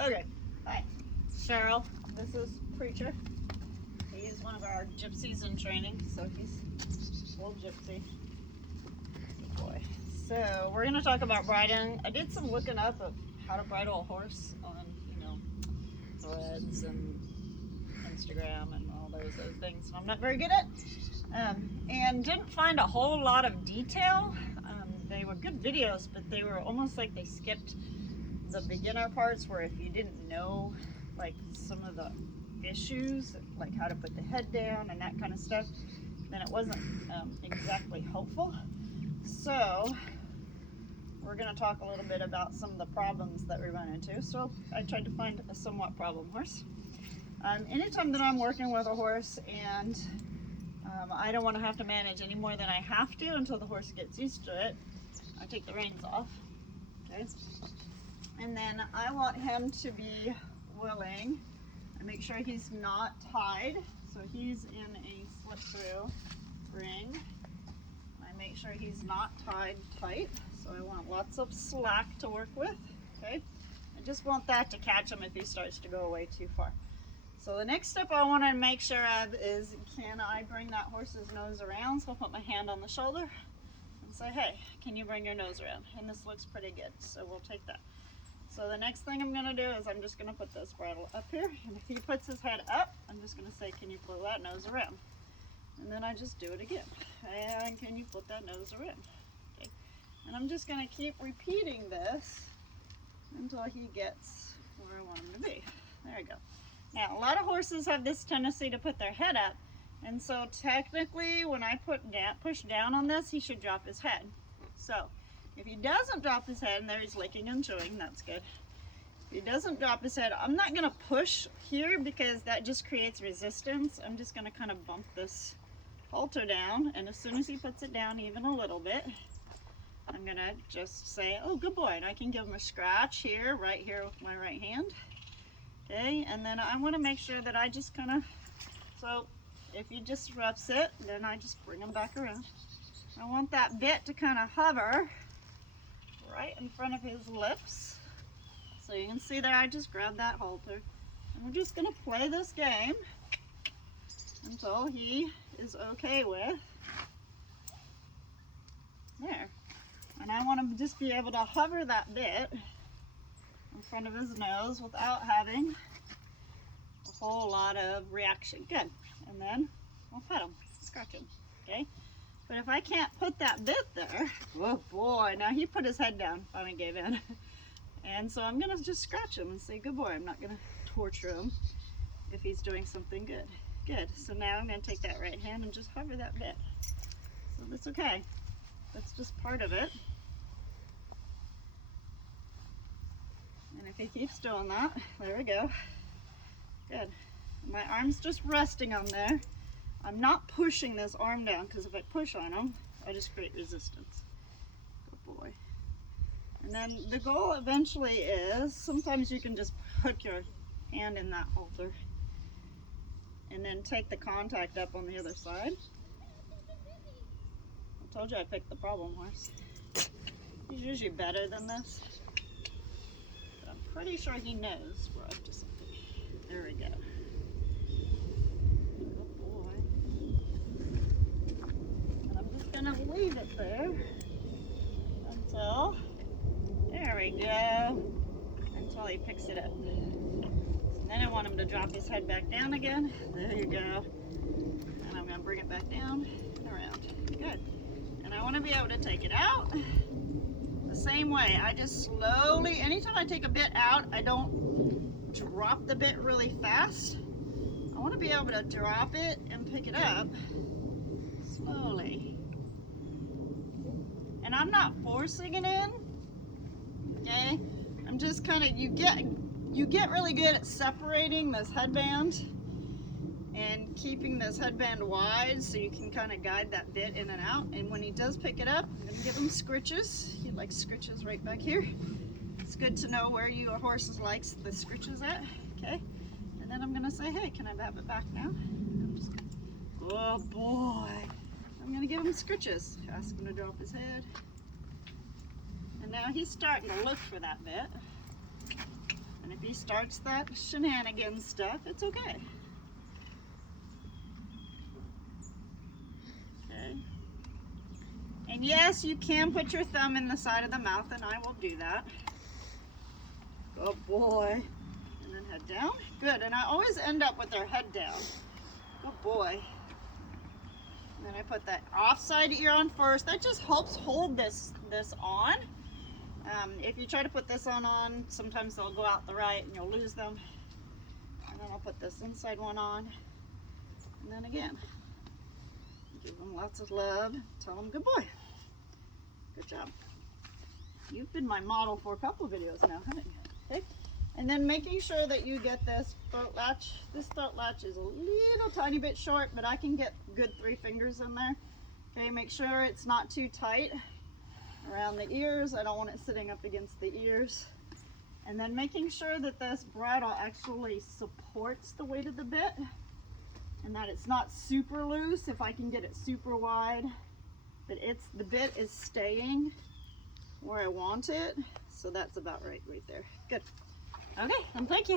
Okay, hi, Cheryl. This is Preacher. He's one of our gypsies in training, so he's a little gypsy. Good boy. So we're gonna talk about bridling. I did some looking up of how to bridle a horse on, threads and Instagram and all those things. And I'm not very good at, and didn't find a whole lot of detail. They were good videos, but they were almost like they skipped the beginner parts where if you didn't know like some of the issues, like how to put the head down and that kind of stuff, then it wasn't exactly helpful. So we're going to talk a little bit about some of the problems that we run into. So I tried to find a somewhat problem horse. Anytime that I'm working with a horse and I don't want to have to manage any more than I have to until the horse gets used to it, I take the reins off, okay? And then I want him to be willing. I make sure he's not tied, so he's in a slip-through ring. I make sure he's not tied tight, so I want lots of slack to work with, okay? I just want that to catch him if he starts to go away too far. So the next step I want to make sure of is, can I bring that horse's nose around? So I'll put my hand on the shoulder and say, hey, can you bring your nose around? And this looks pretty good, so we'll take that. So the next thing I'm going to do is I'm just going to put this bridle up here, and if he puts his head up, I'm just going to say, can you pull that nose around? And then I just do it again. And can you put that nose around? Okay. And I'm just going to keep repeating this until he gets where I want him to be. There we go. Now, a lot of horses have this tendency to put their head up, and so technically when I push down on this, he should drop his head. So if he doesn't drop his head, and there he's licking and chewing, that's good. If he doesn't drop his head, I'm not going to push here because that just creates resistance. I'm just going to kind of bump this halter down, and as soon as he puts it down even a little bit, I'm going to just say, oh, good boy, and I can give him a scratch here, right here with my right hand. Okay, and then I want to make sure that I just kind of, so if he disrupts it, then I just bring him back around. I want that bit to kind of hover right in front of his lips. So you can see there, I just grabbed that halter. And we're just going to play this game until he is okay with. There. And I want to just be able to hover that bit in front of his nose without having a whole lot of reaction. Good. And then I'll pet him, scratch him, okay? But if I can't put that bit there, oh boy, now he put his head down, finally gave in. And so I'm gonna just scratch him and say, good boy, I'm not gonna torture him if he's doing something good. Good, so now I'm gonna take that right hand and just hover that bit. So that's okay, that's just part of it. And if he keeps doing that, there we go. Good. My arm's just resting on there. I'm not pushing this arm down because if I push on him, I just create resistance. Good boy. And then the goal eventually is, sometimes you can just put your hand in that halter and then take the contact up on the other side. I told you I picked the problem horse. He's usually better than this. Pretty sure he knows we're up to something. There we go. Good boy. And I'm just gonna leave it there until, there we go, until he picks it up. So then I want him to drop his head back down again. There you go. And I'm gonna bring it back down and around. Good. And I want to be able to take it out the same way. I just slowly, anytime I take a bit out, I don't drop the bit really fast. I want to be able to drop it and pick it up slowly. And I'm not forcing it in, okay? I'm just kind of, you get really good at separating this headband and keeping this headband wide so you can kind of guide that bit in and out. And when he does pick it up, I'm going to give him scritches. He likes scritches right back here. It's good to know where your horse likes the scritches at, okay? And then I'm going to say, hey, can I have it back now? Oh boy. I'm going to give him scritches. Ask him to drop his head. And now he's starting to look for that bit. And if he starts that shenanigans stuff, it's okay. Okay. And yes, you can put your thumb in the side of the mouth, and I will do that. Good boy. And then head down. Good. And I always end up with their head down. Good boy. And then I put that offside ear on first. That just helps hold this on. If you try to put this on, sometimes they'll go out the right and you'll lose them. And then I'll put this inside one on. And then again, give them lots of love. Tell them good boy. Good job. You've been my model for a couple of videos now, haven't you? Okay. And then making sure that you get this throat latch. This throat latch is a little tiny bit short, but I can get good 3 fingers in there. Okay, make sure it's not too tight around the ears. I don't want it sitting up against the ears. And then making sure that this bridle actually supports the weight of the bit and that it's not super loose if I can get it super wide, but the bit is staying where I want it. So that's about right there. Good. Okay, and thank you.